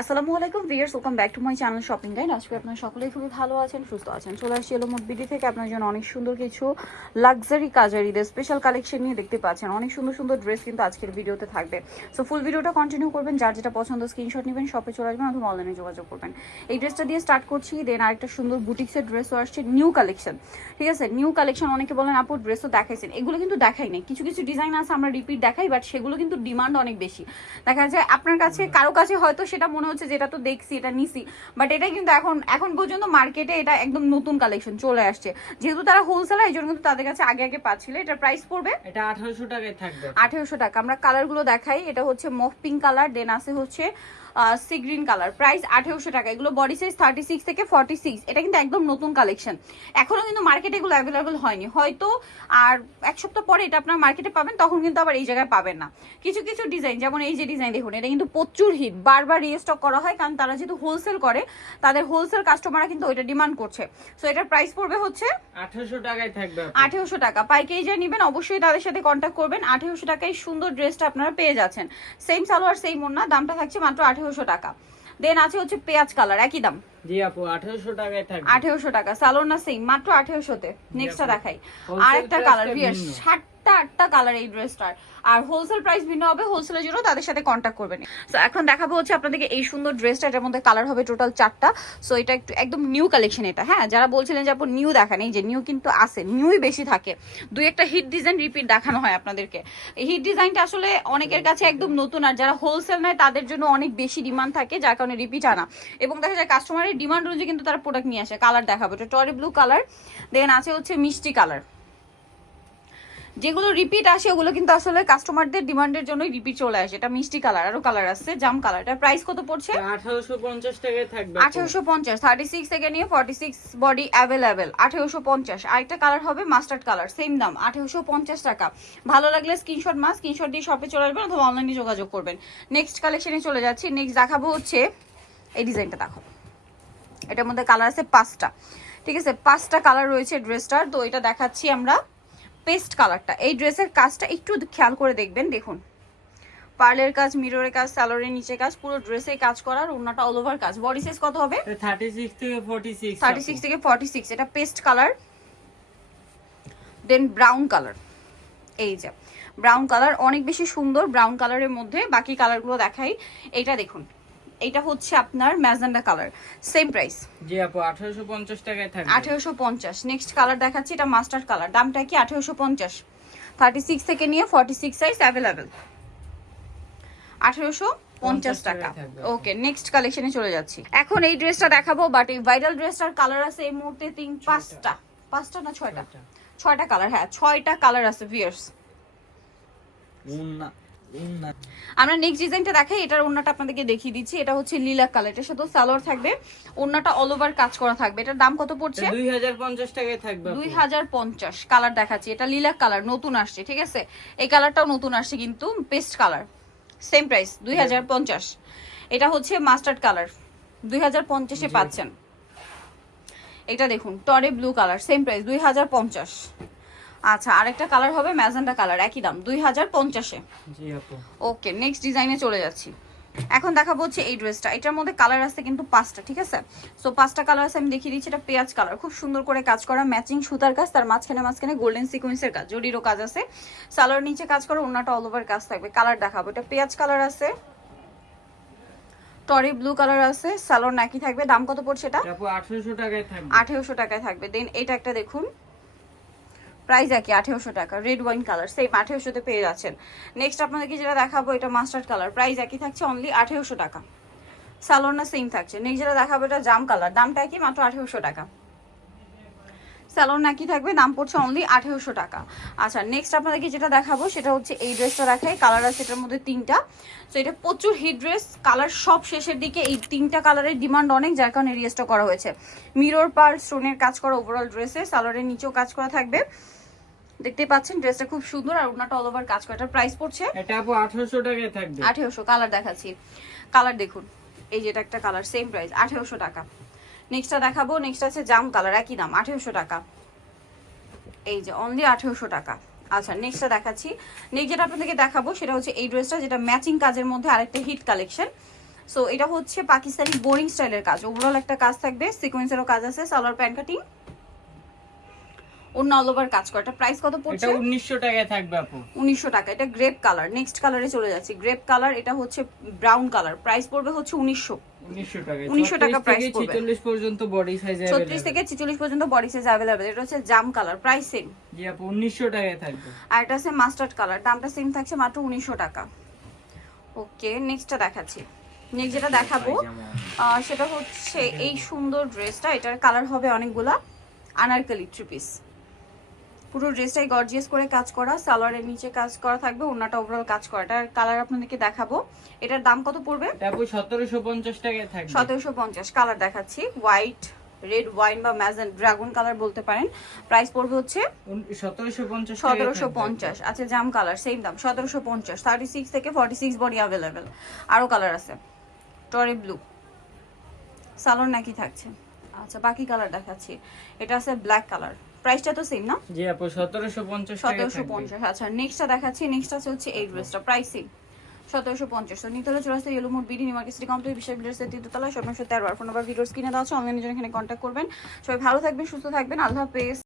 আসসালামু আলাইকুম viewers, welcome back to my channel shopping guide. আজকে আপনারা সকলেই খুবই ভালো আছেন, সুস্থ আছেন। চলে আসছি এলোমোড বিডি থেকে আপনার জন্য অনেক সুন্দর কিছু লাক্সারি কাজারিদের স্পেশাল কালেকশন নিয়ে দেখতে পাচ্ছেন। অনেক সুন্দর সুন্দর ড্রেস কিন্তু আজকের ভিডিওতে থাকবে। সো ফুল ভিডিওটা কন্টিনিউ করবেন, যার যেটা পছন্দ স্ক্রিনশট নেবেন, শপে চলে আসবেন অথবা অনলাইনে যোগাযোগ করবেন। এই ড্রেসটা দিয়ে স্টার্ট করছি, দেন আরেকটা সুন্দর বুটিক্সের ড্রেসও আসছে, নিউ কালেকশন। ঠিক আছে, নিউ কালেকশন। অনেকে বলেন আপু ড্রেসও দেখাইছেন, এগুলো কিন্তু দেখাই নেই। কিছু কিছু ডিজাইন আছে আমরা রিপিট দেখাই, বাট সেগুলো কিন্তু ডিমান্ড অনেক বেশি। দেখা যায় আপনার কাছে কারো কাছে হয়তো সেটা মনে হচ্ছে যেটা তো দেখছি এটা নিছি, বাট এটা কিন্তু এখন এখন পর্যন্ত মার্কেটে এটা একদম নতুন কালেকশন চলে আসছে। যেহেতু তারা হোলসেলার, এই জন্য কিন্তু তাদের কাছে আগে আগে পাচ্ছিল। এটার প্রাইস পড়বে এটা 1800 টাকায় থাকবে। 1800 টাকা। আমরা কালারগুলো দেখাই। এটা হচ্ছে মফ পিঙ্ক কালার, দেন আছে হচ্ছে সি গ্রিন কালার। প্রাইস 1800 টাকা। এগুলো বডি সাইজ 36 থেকে 46। এটা কিন্তু একদম নতুন কালেকশন, এখনো কিন্তু মার্কেটে এগুলো অ্যাভেলেবল হয়নি। হয়তো আর এক সপ্তাহ পরে এটা আপনার মার্কেটে পাবেন, তখন কিন্তু আবার এই জায়গায় পাবেন না। কিছু কিছু ডিজাইন, যেমন এই যে ডিজাইন দেখুন, এটা কিন্তু প্রচুর হিট, বারবার রিস্টক করা হয়, কারণ তারা যেহেতু হোলসেল করে, তাদের হোলসেল কাস্টমাররা কিন্তু ওইটা ডিমান্ড করছে। সো এটার প্রাইস পড়বে হচ্ছে 1800 টাকায় থাকবে। 1800 টাকা। পাইকারি যা নেবেন অবশ্যই তাদের সাথে কন্ট্যাক্ট করবেন। 1800 টাকায় সুন্দর ড্রেসটা আপনারা পেয়ে যাচ্ছেন। সেম সালোয়ার সেম ওড়না, দামটা থাকছে মাত্র 1800 টাকা। দেন আছে হচ্ছে পেঁয়াজ কালার, একই দাম জি আপু 1800 টাকায় থাকবে। 1800 টাকা। সালোয়ার না সেম, মাত্র 1800 তে। নেক্সটটা দেখাই, আর একটা কালার, ভিয়ার 7টা কালার এই ড্রেসটার। আর হোলসেল প্রাইস ভিন্ন হবে, হোলসেলের জন্য তাদের সাথে কন্ট্যাক্ট করবেন। সো এখন দেখাবো হচ্ছে আপনাদেরকে এই সুন্দর ড্রেসটা, এটার মধ্যে কালার হবে টোটাল 4টা। সো এটা একটু একদম নিউ কালেকশন এটা। হ্যাঁ, যারা বলছিলেন যে আপু নিউ দেখান, এই যে নিউ কিন্তু আছে, নিউই বেশি থাকে। দুই একটা হিট ডিজাইন রিপিট দেখানো হয় আপনাদেরকে। এই হিট ডিজাইনটা আসলে অনেকের কাছে একদম নতুন, আর যারা হোলসেল নেয় তাদের জন্য অনেক বেশি ডিমান্ড থাকে, যার কারণে রিপিট আনা। এবং দেখা যায় কাস্টমারের ডিমান্ড অনুযায়ী কিন্তু তারা প্রোডাক্ট নিয়ে আসে। কালার দেখাবো, এটা টরি ব্লু কালার, দেন আছে হচ্ছে মিষ্টি কালার। যেগুলো রিপিট আসে ওগুলো কিন্তু আসলে কাস্টমারদের ডিমান্ডের জন্যই রিপিট চলে আসে। এটা মিষ্টি কালার, আরো কালার আছে, জাম কালার। এটার প্রাইস কত পড়ছে? 1850 টাকায় থাকবে। 1850। 36 থেকে নিয়ে 46 বডি অ্যাভেলেবেল। 1850। আরেকটা কালার হবে মাস্টার্ড কালার, সেম দাম 1850 টাকা। ভালো লাগলে স্ক্রিনশট স্ক্রিনশট দিয়ে শপে চলে আসবেন অথবা অনলাইনে যোগাযোগ করবেন। নেক্সট কালেকশনে চলে যাচ্ছি। নেক্সট দেখাবো হচ্ছে এই ডিজাইনটা। দেখো, এটার মধ্যে কালার আছে 5টা। ঠিক আছে, 5টা কালার রয়েছে ড্রেসটার। তো এটা দেখাচ্ছি আমরা পেস্ট কালারটা। এই ড্রেসের কাজটা একটু খেয়াল করে দেখবেন। দেখুন, পার্লের কাজ, মিররের কাজ, সালোয়ারের নিচে কাজ, পুরো ড্রেসে কাজ করার, ওন্নাটা অল ওভার কাজ। বডি সাইজ কত হবে? 36 থেকে 46। 36 থেকে 46। এটা পেস্ট কালার, দেন ব্রাউন কালার। এই যে ব্রাউন কালার, অনেক বেশি সুন্দর ব্রাউন কালারের মধ্যে। বাকি কালারগুলো দেখাই। এইটা দেখুন, এইটা হচ্ছে আপনার ম্যাজেন্ডা কালার, সেম প্রাইস। জি আপু 1850 টাকায় থাকবে। 1850। নেক্সট কালার দেখাচ্ছি, এটা মাস্টার্ড কালার, দামটা কি? 1850। 36 থেকে নিয়ে 46 সাইজ অ্যাভেলেবেল। 1850 টাকা। ওকে, নেক্সট কালেকশনে চলে যাচ্ছি। এখন এই ড্রেসটা দেখাবো, বাট এই ভাইরাল ড্রেসটার কালার আছে এই মুহূর্তে 5টা না 6টা কালার। হ্যাঁ, 6টা কালার আছে ভিউয়ার্স। আমরা নেক্সট ডিজাইনটা দেখাই। এটার ওন্নাটা আপনাদেরকে দেখিয়ে দিচ্ছি। এটা হচ্ছে লিলাক কালার, এটার সাথে সালোয়ার থাকবে, ওন্নাটা অল ওভার কাজ করা থাকবে। এটার দাম কত পড়ছে? 2050 টাকায় থাকবে। 2050। কালার দেখাচ্ছি, এটা লিলাক কালার, নতুন আসছে। ঠিক আছে, এই কালারটাও নতুন আসছে কিন্তু পেস্ট কালার, সেম প্রাইস 2050। এটা হচ্ছে মাস্টার্ড কালার, 2050-এ পাচ্ছেন। এটা দেখুন টরে ব্লু কালার, সেম প্রাইস 2050। আচ্ছা, আরেকটা কালার হবে ম্যাজেন্ডা কালার, একই দাম 2050-এ। জি আপু। ওকে, নেক্সট ডিজাইনে চলে যাচ্ছি। এখন দেখাবো হচ্ছে এই ড্রেসটা। এটার মধ্যে কালার আছে কিন্তু 5টা। ঠিক আছে, সো 5টা কালার আছে, আমি দেখিয়ে দিচ্ছি। এটা পেঁয়াজ কালার, খুব সুন্দর করে কাজ করা, ম্যাচিং সুতার কাজ, তার মাঝখানে গোল্ডেন সিকোয়েন্সের কাজ, জরিরও কাজ আছে। সালোয়ার নিচে কাজ করা, ওন্নাটা অল ওভার কাজ থাকবে। কালার দেখাবো, এটা পেঁয়াজ কালার আছে, টরি ব্লু কালার আছে, সালোয়ার নাকি থাকবে। দাম কত পড়ছে এটা? আপু 1800 টাকায় থাকবে। 1800 টাকায় থাকবে। দেন এটা একটা দেখুন, প্রাইস একই 1800 টাকা, রেড ওয়াইন কালার, সেম 1800-তে পেয়ে যাচ্ছেন। নেক্সট আপনাদেরকে যেটা দেখাবো, এটা মাস্টার্ড কালার, প্রাইস একই থাকছে, অনলি 1800 টাকা। সালোয়ার না সেম থাকছে। নেক্সট যেটা দেখাবো, এটা জাম কালার, দামটা একই, মাত্র 1800 টাকা। সালোয়ার নাকি থাকবে, দাম পড়ছে অনলি 1800 টাকা। আচ্ছা, নেক্সট আপনাদেরকে যেটা দেখাবো সেটা হচ্ছে এই ড্রেসটা দেখাই। কালার আছে এটার মধ্যে 3টা। সো এটা প্রচুর হিট ড্রেস, কালার সব শেষের দিকে। এই 3টা কালারের ডিমান্ড অনেক, যার কারণে রিয়েস্টটা করা হয়েছে। মিরর পার্ল স্টোনের কাজ করা ওভারঅল ড্রেসে, সালোয়ারের নিচেও কাজ করা থাকবে। দেখতে পাচ্ছেন ড্রেসটা খুব সুন্দর, আর ওনাটা অল ওভার কাজ করা। এটার প্রাইস পড়ছে এটা আপু 1800 টাকায় থাকবে। 1800। কালার দেখাচ্ছি, কালার দেখুন, এই যেটা একটা কালার, সেম প্রাইস 1800 টাকা। নেক্সটটা দেখাবো, নেক্সট আছে জাম কালার, একই দাম 1800 টাকা। এই যে অনলি 1800 টাকা। আচ্ছা, নেক্সটটা দেখাচ্ছি। নেক্সট যেটা আপনাদেরকে দেখাবো সেটা হচ্ছে এই ড্রেসটা, যেটা ম্যাচিং কাজের মধ্যে আরেকটা হিট কালেকশন। সো এটা হচ্ছে পাকিস্তানি বোরিং স্টাইলের কাজ, ওভারঅল একটা কাজ থাকবে, সিকোয়েন্সেরও কাজ আছে, সালোয়ার প্যান্ট কাটিং, অন্য অল ওভার কাজ করা। এটা প্রাইস কত এটা পড়ছে? 1900 টাকায় থাকবে আপু। 1900 টাকা। এটা গ্রেপ কালার, নেক্সট কালারে চলে যাচ্ছি। গ্রেপ কালার, এটা হচ্ছে ব্রাউন কালার, প্রাইস পড়বে হচ্ছে 1900 টাকা। 1900 টাকা প্রাইস পড়বে। 46 পর্যন্ত বডি সাইজ 36 থেকে 46 পর্যন্ত বডি সাইজ अवेलेबल। এটা হচ্ছে জাম কালার, প্রাইস সেম। জি আপু 1900 টাকায় থাকবে। আর এটা আছে মাস্টার্ড কালার, দামটা সেম থাকছে মাত্র 1900 টাকা। ওকে, নেক্সটটা দেখাচ্ছি। নেক্সট যেটা দেখাবো সেটা হচ্ছে এই সুন্দর ড্রেসটা। এটার কালার হবে অনেকগুলা, আনারকলি থ্রি পিস, পুরো ড্রেসটাই গর্জিয়াস করে কাজ করা, সালোয়ারের নিচে কাজ করা থাকবে, ওন্নাটা ওভারঅল কাজ করা। এটার কালার আপনাদেরকে দেখাবো। এটার দাম কত পড়বে? এটা আপু 1750 টাকায় থাকবে। 1750। কালার দেখাচ্ছি, হোয়াইট, রেড ওয়াইন বা ম্যাজেন্ট ড্রাগন কালার বলতে পারেন। প্রাইস পড়বে হচ্ছে 1750 1750। আচ্ছা, জাম কালার সেম দাম 1750। 36 থেকে 46 বডি अवेलेबल। আরো কালার আছে, টরি ব্লু, সালোয়ার নাকি থাকছে। আচ্ছা, বাকি কালার দেখাচ্ছি। এটা আছে ব্ল্যাক কালার, প্রাইসটা তো সেম না? জি আপু 1750 টাকায় থাকবে। 1750। আচ্ছা, নেক্সটটা দেখাচ্ছি। নেক্সট আছে হচ্ছে এই ড্রেসটা, প্রাইস সেম 1750। তো নিতে হলে চলে আসতে yellow mode BD new market city complex Bishal বিল্ডার্সের তৃতীয়তলা, 1713। ফোন নাম্বার ভিডিওস কিনে দেওয়া আছে, অনলাইনে জন্য এখানে কন্ট্যাক্ট করবেন। সবাই ভালো থাকবেন, সুস্থ থাকবেন, আল্লাহ হাফেজ।